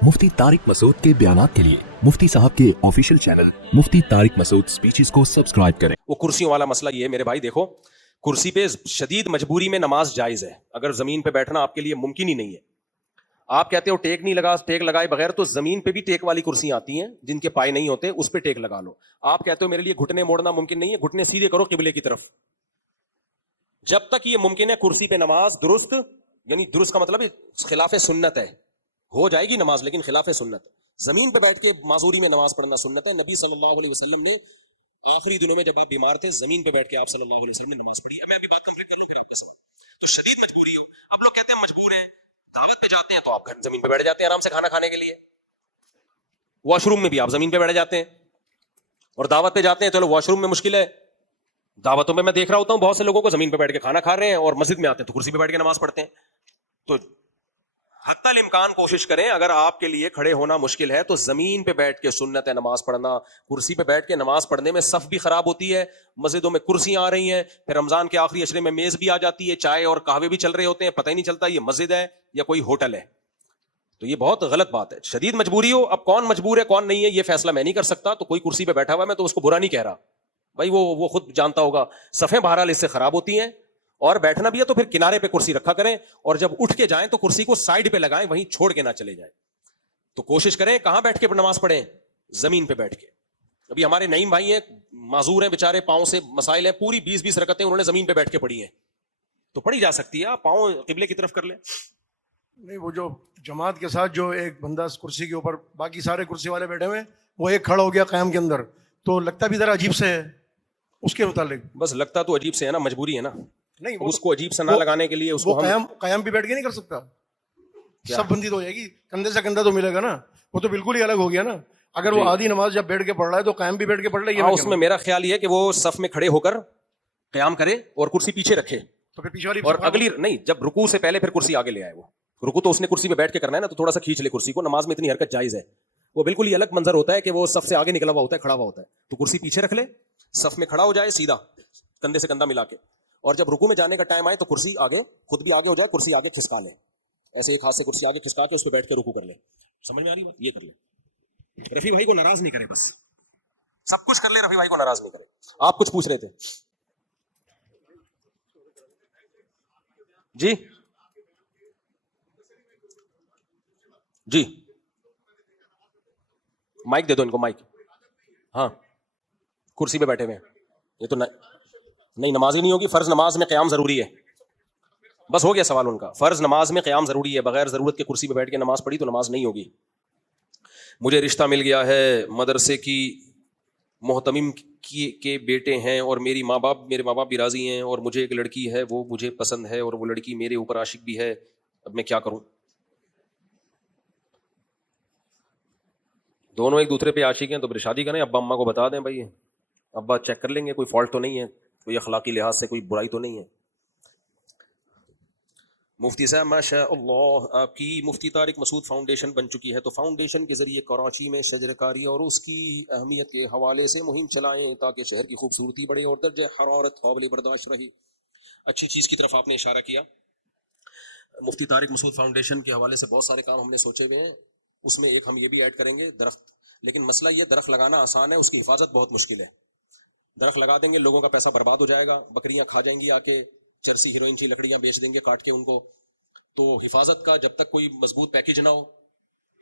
मुफ्ती तारिक मसूद के बयानात के लिए मुफ्ती साहब के ऑफिशियल चैनल मुफ्ती तारिक मसूद स्पीचेस को सब्सक्राइब करें। वो कुर्सियों वाला मसला ये है मेरे भाई, देखो कुर्सी पे शदीद मजबूरी में नमाज जायज है, अगर जमीन पे बैठना आपके लिए मुमकिन ही नहीं है। आप कहते हो टेक नहीं लगा, टेक लगाए बगैर, तो जमीन पे भी टेक वाली कुर्सियां आती हैं जिनके पाए नहीं होते, उस पे टेक लगा लो। आप कहते हो मेरे लिए घुटने मोड़ना मुमकिन नहीं है, घुटने सीधे करो किबले की तरफ। जब तक ये मुमकिन है कुर्सी पे नमाज दुरुस्त, यानी दुरुस्त का मतलब खिलाफ सुन्नत है, हो जाएगी नमाज लेकिन खिलाफ सुन्नत। जमीन पे बैठ के माजूरी में नमाज पढ़ना सुन्नत है। नबी सल्लल्लाहु अलैहि वसल्लम ने आखिरी दिनों में जब आप बीमार थे, जमीन पे बैठ के आप सल्लल्लाहु अलैहि वसल्लम ने नमाज पढ़ी। मैं अभी बात कंप्लीट कर लूं फिर आपसे। तो शदीद मजबूरी हो, अब लोग कहते हैं मजबूर हैं, दावत पे जाते हैं तो आप घर जमीन पे बैठ जाते हैं आराम से खाना खाने के लिए, वॉशरूम में भी आप जमीन पे बैठ जाते हैं, और दावत पे जाते हैं चलो वॉशरूम में मुश्किल है। दावतों में मैं देख रहा होता हूँ बहुत से लोगों को जमीन पे बैठ के खाना खा रहे हैं, और मस्जिद में आते हैं तो कुर्सी पे बैठ के नमाज पढ़ते हैं। तो हत्तल इम्कान कोशिश करें, अगर आपके लिए खड़े होना मुश्किल है तो जमीन पे बैठ के सुन्नत है नमाज पढ़ना। कुर्सी पे बैठ के नमाज पढ़ने में सफ भी खराब होती है, मस्जिदों में कुर्सियां आ रही हैं, फिर रमजान के आखिरी अशरे में मेज भी आ जाती है, चाय और कहवे भी चल रहे होते हैं, पता ही नहीं चलता ये मस्जिद है या कोई होटल है। तो ये बहुत गलत बात है। शदीद मजबूरी हो, अब कौन मजबूर है कौन नहीं है ये फैसला मैं नहीं कर सकता। तो कोई कुर्सी पे बैठा हुआ है, मैं तो उसको बुरा नहीं कह रहा भाई, वो खुद जानता होगा। सफ़ें बहरहाल इससे खराब होती हैं, और बैठना भी है तो फिर किनारे पे कुर्सी रखा करें, और जब उठ के जाएं तो कुर्सी को साइड पे लगाएं, वहीं छोड़ के ना चले जाएं। तो कोशिश करें कहां बैठ के नमाज पढ़ें, जमीन पे बैठ के। अभी हमारे नईम भाई हैं, माजूर हैं बेचारे, पांव से मसाइल हैं, पूरी 20-20 रकतें उन्होंने जमीन पे बैठ के पढ़ी हैं। तो पढ़ी जा सकती है, आप पांव किबले की तरफ कर ले। नहीं, वो जो जमात के साथ जो एक बंदा कुर्सी के ऊपर, बाकी सारे कुर्सी वाले बैठे हुए, वो एक खड़ा हो गया क़याम के अंदर, तो लगता भी जरा अजीब से है उसके मुतालिक। बस लगता तो अजीब से है ना, मजबूरी है ना। नहीं, उसको अजीब से ना लगाने के लिए उसको क़याम भी बैठ के नहीं कर सकता, सब बंदी तो हो जाएगी, कंधे से कंधा तो मिलेगा ना, वो तो बिल्कुल ही अलग हो गया ना। अगर वो आधी नमाज जब बैठ के पढ़ रहा है तो क़याम भी बैठ के पढ़ रहा है। उसमें मेरा ख्याल ये है कि वो सफ में खड़े होकर क़याम करे और कुर्सी पीछे रखे, तो फिर पीछे वाली और अगली नहीं, जब रुकू से पहले फिर कुर्सी आगे ले आए। वो रुकू तो उसने कुर्सी पे बैठ के करना है ना, तो थोड़ा सा खींच ले कुर्सी को, नमाज में इतनी हरकत जायज है। वो बिल्कुल ही अलग मंजर होता है कि वो सफ से आगे निकला हुआ होता है, खड़ा हुआ होता है, तो कुर्सी पीछे रख ले, सफ में खड़ा हो जाए सीधा कंधे से कंधा मिला के, और जब रुकू में जाने का टाइम आए तो कुर्सी आगे, खुद भी आगे हो जाए, कुर्सी आगे खिसका ले, ऐसे एक हाथ से कुर्सी आगे खिसका के उस पर बैठ के रुकू कर ले। समझ में आ रही बात? ये कर ले, रफी भाई को नाराज नहीं करे, बस सब कुछ कर ले, रफी भाई को नाराज नहीं करे। आप कुछ पूछ रहे थे जी? जी माइक दे दो इनको, माइक। हाँ, कुर्सी पे बैठे हुए हैं ये तो नहीं, नमाज ही नहीं होगी। फर्ज नमाज में क़याम जरूरी है, बस हो गया सवाल उनका। फर्ज नमाज में क़याम जरूरी है, बगैर जरूरत के कुर्सी पे बैठ के नमाज पढ़ी तो नमाज नहीं होगी। मुझे रिश्ता मिल गया है, मदरसे की मोहतमिम के बेटे हैं, और मेरे माँ बाप भी राजी हैं, और मुझे एक लड़की है, वो मुझे पसंद है, और वो लड़की मेरे ऊपर आशिक भी है। अब मैं क्या करूं? दोनों एक दूसरे पे आशिक हैं तो फिर शादी करें। अब्बा अम्मा को बता दें, भाई अब्बा चेक कर लेंगे, कोई फॉल्ट तो नहीं है, कोई अखलाकी लिहाज से कोई बुराई तो नहीं है। मुफ्ती साहब माशाअल्लाह, आपकी मुफ्ती तारिक मसूद फाउंडेशन बन चुकी है, तो फाउंडेशन के ज़रिए कराची में शजरकारी और उसकी अहमियत के हवाले से मुहिम चलाएं ताकि शहर की खूबसूरती बढ़े और दर्ज हरारत काबिल बर्दाश्त रहे। अच्छी चीज़ की तरफ आपने इशारा किया। मुफ्ती तारिक मसूद फाउंडेशन के हवाले से बहुत सारे काम हमने सोचे हुए हैं, उसमें एक हम ये भी ऐड करेंगे, दरख्त। लेकिन मसला ये, दरख्त लगाना आसान है, उसकी हिफाजत बहुत मुश्किल है। दरख्त लगा देंगे, लोगों का पैसा बर्बाद हो जाएगा, बकरियां खा जाएंगी आके, चरसी हीरोइन की लकड़ियां बेच देंगे काट के उनको। तो हिफाजत का जब तक कोई मजबूत पैकेज ना हो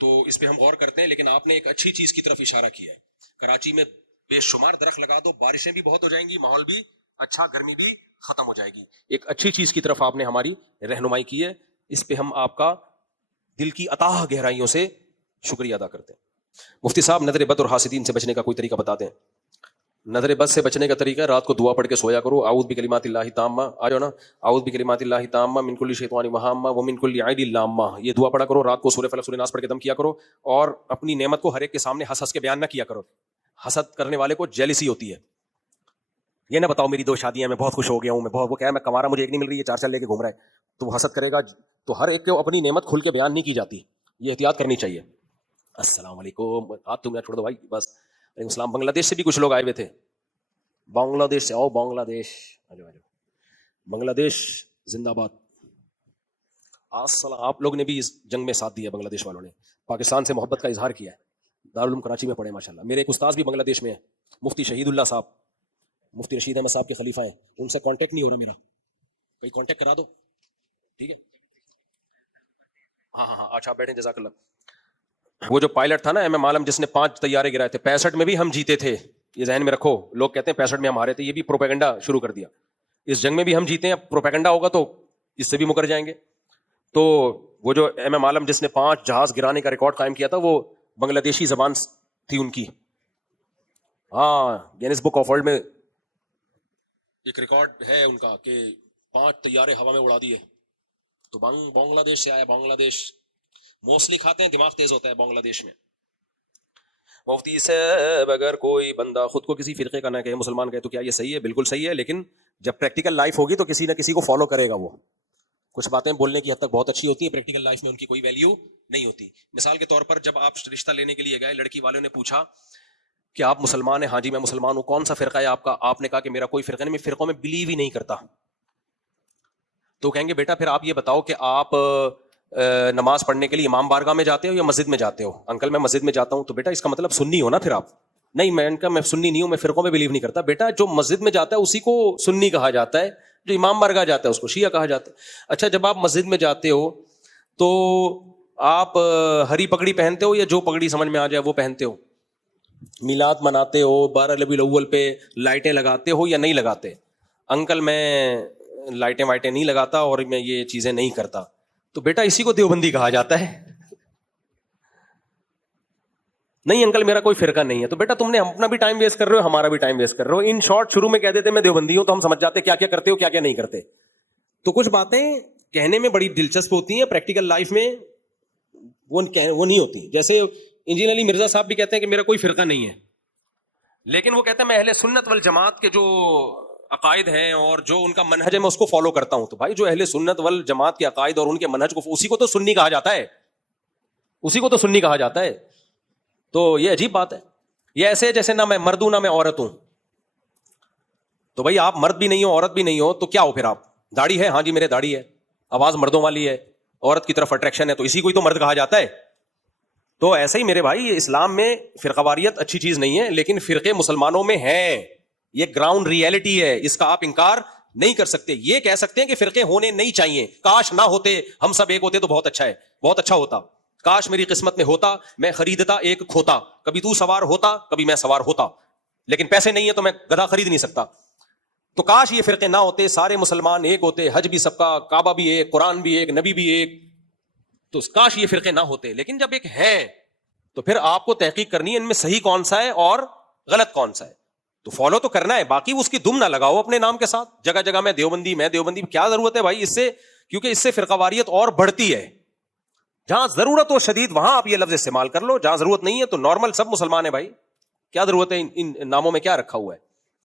तो इस पे हम गौर करते हैं। लेकिन आपने एक अच्छी चीज की तरफ इशारा किया है, कराची में बेशुमार दरख्त लगा दो, बारिशें भी बहुत हो जाएंगी, माहौल भी अच्छा, गर्मी भी खत्म हो जाएगी। एक अच्छी चीज की तरफ आपने हमारी रहनुमाई की है, इस पे हम आपका दिल की अताह गहराइयों से शुक्रिया अदा करते हैं। मुफ्ती साहब, नजर बद और हासिदीन से बचने का कोई तरीका बता दें। नजर बद से बचने का तरीका है, रात को दुआ पढ़ के सोया करो, आऊज़ बिकलिमातिल्लाहि ताम्मा, आ जाओ ना, आऊज़ बिकलिमातिल्लाहि ताम्मा मिन कुल्लि शैतानिर वहाम्मा व मिन कुल्लि आइदिल लाम्मा। ये दुआ पढ़ा करो रात को, सूरह फलक सूरह नास पढ़ के दम किया करो, और अपनी नेमत को हर एक के सामने हंस हंस के बयान ना किया करो। हसद करने वाले को जेलिसी होती है। ये ना बताओ मेरी 2 शादियां, मैं बहुत खुश हो गया हूँ, मैं बहुत, वो क्या है, मैं कमा रहा, मुझे एक नहीं मिल रही है, 4 लेके घूम रहा है, तो वो हसद करेगा। तो हर एक को अपनी नेमत खुल के बयान नहीं की जाती, ये एहतियात करनी चाहिए। अस्सलाम वालेकुम, हाथ तुम छोड़ दो भाई, बस। इस्लाम, बांग्लादेश से भी कुछ लोग आए हुए थे, बांग्लादेश से। आओ बांग्लादेश, आ जाओ, बांग्लादेश जिंदाबाद। آپ لوگ نے بھی اس جنگ میں ساتھ دیا, بنگلہ دیش والوں نے پاکستان سے محبت کا اظہار کیا ہے. دارالعلوم کراچی میں پڑھے ماشاءاللہ. میرے ایک استاذ بھی بنگلہ دیش میں ہیں, مفتی شہید اللہ صاحب, مفتی رشید احمد صاحب کے خلیفہ ہیں. ان سے کانٹیکٹ نہیں ہو رہا میرا, کوئی کانٹیکٹ کرا دو. ٹھیک ہے, ہاں اچھا بیٹھیں, جزاک اللہ. وہ جو پائلٹ تھا نا ایم ایم عالم, جس نے 5 طیارے گرائے تھے, 65 میں بھی ہم جیتے تھے, یہ ذہن میں رکھو. لوگ کہتے ہیں 65 میں ہم ہارے تھے, یہ بھی پروپیگنڈا شروع کر دیا. اس جنگ میں بھی ہم جیتے ہیں, اب پروپیگنڈا ہوگا تو اس سے بھی مکر جائیں گے. تو وہ جو ایم ایم عالم جس نے 5 جہاز گرانے کا ریکارڈ قائم کیا تھا, وہ بنگلہ دیشی زبان تھی ان کی. ہاں, گینس بک آف ورلڈ میں ایک ریکارڈ ہے ان کا کہ 5 طیارے ہوا میں اڑا دیے. تو بنگلہ دیش سے آیا. بنگلہ دیش موسٹلی کھاتے ہیں, دماغ تیز ہوتا ہے بنگلہ دیش میں. مفتی صاحب اگر کوئی بندہ خود کو کسی فرقے کا نہ کہے, مسلمان کہے, تو کیا یہ صحیح ہے؟ بالکل صحیح ہے, لیکن جب پریکٹیکل لائف ہوگی تو کسی نہ کسی کو فالو کرے گا. وہ کچھ باتیں بولنے کی حد تک بہت اچھی ہوتی ہیں, پریکٹیکل لائف میں ان کی کوئی ویلیو نہیں ہوتی. مثال کے طور پر جب آپ رشتہ لینے کے لیے گئے, لڑکی والوں نے پوچھا کہ آپ مسلمان ہیں؟ ہاں جی میں مسلمان ہوں. کون سا فرقہ ہے آپ کا؟ آپ نے کہا کہ میرا کوئی فرقہ نہیں, میں فرقوں میں بلیو ہی نہیں کرتا. تو کہیں گے بیٹا پھر آپ یہ بتاؤ کہ آپ نماز پڑھنے کے لیے امام بارگاہ میں جاتے ہو یا مسجد میں جاتے ہو؟ انکل میں مسجد میں جاتا ہوں. تو بیٹا اس کا مطلب سنی ہو نا پھر آپ. نہیں میں سنی نہیں ہوں, میں فرقوں میں بلیو نہیں کرتا. بیٹا جو مسجد میں جاتا ہے اسی کو سنی کہا جاتا ہے, جو امام بارگاہ جاتا ہے اس کو شیعہ کہا جاتا ہے. اچھا جب آپ مسجد میں جاتے ہو تو آپ ہری پگڑی پہنتے ہو یا جو پگڑی سمجھ میں آ جائے وہ پہنتے ہو؟ میلاد مناتے ہو, 12 ربیع الاول پہ لائٹیں لگاتے ہو یا نہیں لگاتے؟ انکل میں لائٹیں وائٹیں نہیں لگاتا اور میں یہ چیزیں نہیں کرتا. تو بیٹا اسی کو دیوبندی کہا جاتا ہے. نہیں انکل میرا کوئی فرقہ نہیں ہے. تو بیٹا تم نے اپنا بھی ٹائم ویسٹ کر رہے ہو, ہمارا بھی ٹائم ویسٹ کر رہے ہو. ان شارٹ شروع میں کہہ دیتے میں دیوبندی ہوں تو ہم سمجھ جاتے کیا کیا کرتے ہو کیا کیا نہیں کرتے. تو کچھ باتیں کہنے میں بڑی دلچسپ ہوتی ہیں, پریکٹیکل لائف میں وہ نہیں ہوتی. جیسے انجینئر علی مرزا صاحب بھی کہتے ہیں کہ میرا کوئی فرقہ نہیں ہے, لیکن وہ کہتے ہیں میں اہل سنت والجماعت کے جو عقائد ہیں اور جو ان کا منہج ہے میں اس کو فالو کرتا ہوں. تو بھائی جو اہل سنت والجماعت کے عقائد اور ان کے منہج کو, اسی کو تو سنی کہا جاتا ہے, اسی کو تو سنی کہا جاتا ہے. تو یہ عجیب بات ہے. یہ ایسے جیسے نہ میں مرد ہوں نہ میں عورت ہوں. تو بھائی آپ مرد بھی نہیں ہو عورت بھی نہیں ہو تو کیا ہو پھر آپ؟ داڑھی ہے, ہاں جی میرے داڑھی ہے, آواز مردوں والی ہے, عورت کی طرف اٹریکشن ہے, تو اسی کو ہی تو مرد کہا جاتا ہے. تو ایسے ہی میرے بھائی اسلام میں فرقہ واریت اچھی چیز نہیں ہے, لیکن فرقے مسلمانوں میں ہیں, یہ گراؤنڈ ریئلٹی ہے, اس کا آپ انکار نہیں کر سکتے. یہ کہہ سکتے ہیں کہ فرقے ہونے نہیں چاہیے, کاش نہ ہوتے, ہم سب ایک ہوتے تو بہت اچھا ہے, بہت اچھا ہوتا. کاش میری قسمت میں ہوتا, میں خریدتا ایک کھوتا, کبھی تو سوار ہوتا کبھی میں سوار ہوتا, لیکن پیسے نہیں ہے تو میں گدھا خرید نہیں سکتا. تو کاش یہ فرقے نہ ہوتے, سارے مسلمان ایک ہوتے, حج بھی سب کا, کعبہ بھی ایک, قرآن بھی ایک, نبی بھی ایک. تو کاش یہ فرقے نہ ہوتے, لیکن جب ایک ہیں تو پھر آپ کو تحقیق کرنی ہے ان میں صحیح کون سا ہے اور غلط کون سا ہے. تو فالو تو کرنا ہے, باقی اس کی دم نہ لگاؤ اپنے نام کے ساتھ. جگہ جگہ میں دیوبندی کیا ضرورت ہے بھائی اس سے, کیونکہ اس سے فرقہ واریت اور بڑھتی ہے. جہاں ضرورت ہو شدید وہاں آپ یہ لفظ استعمال کر لو, جہاں ضرورت نہیں ہے تو نارمل سب مسلمان ہیں بھائی, کیا ضرورت ہے ان ناموں میں کیا رکھا ہوا ہے.